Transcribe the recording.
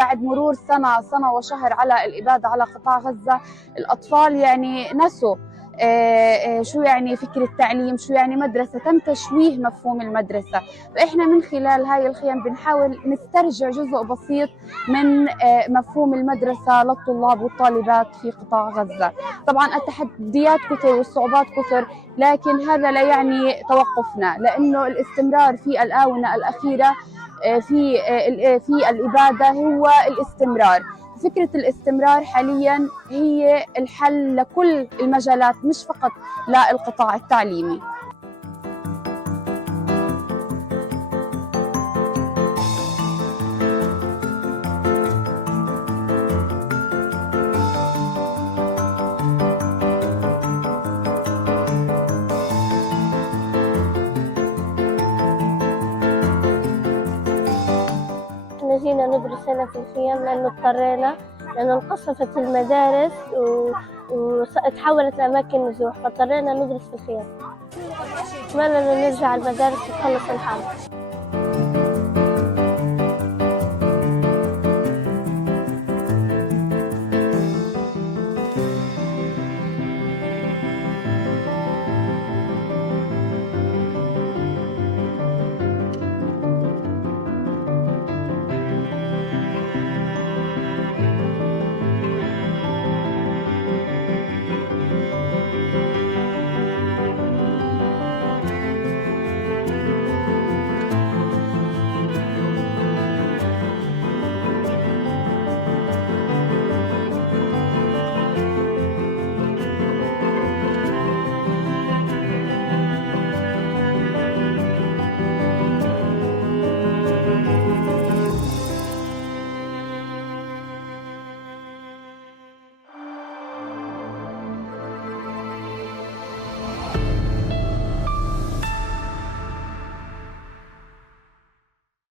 بعد مرور سنة وشهر على الإبادة على قطاع غزة، الأطفال يعني نسوا شو يعني فكرة تعليم، شو يعني مدرسة، تم تشويه مفهوم المدرسة. فإحنا من خلال هاي الخيم بنحاول نسترجع جزء بسيط من مفهوم المدرسة للطلاب والطالبات في قطاع غزة. طبعا التحديات كثر والصعوبات كثر، لكن هذا لا يعني توقفنا، لأنه الاستمرار في الآونة الأخيرة في الإبادة هو الاستمرار. فكرة الاستمرار حاليا هي الحل لكل المجالات، مش فقط للقطاع التعليمي. احنا جينا ندرس هنا في الخيام لأنه اضطرينا، لأنه انقصفت المدارس وتحولت لأماكن نزوح، فاضطرينا ندرس في الخيام. أتمنى إنه نرجع المدارس وتخلص الحرب.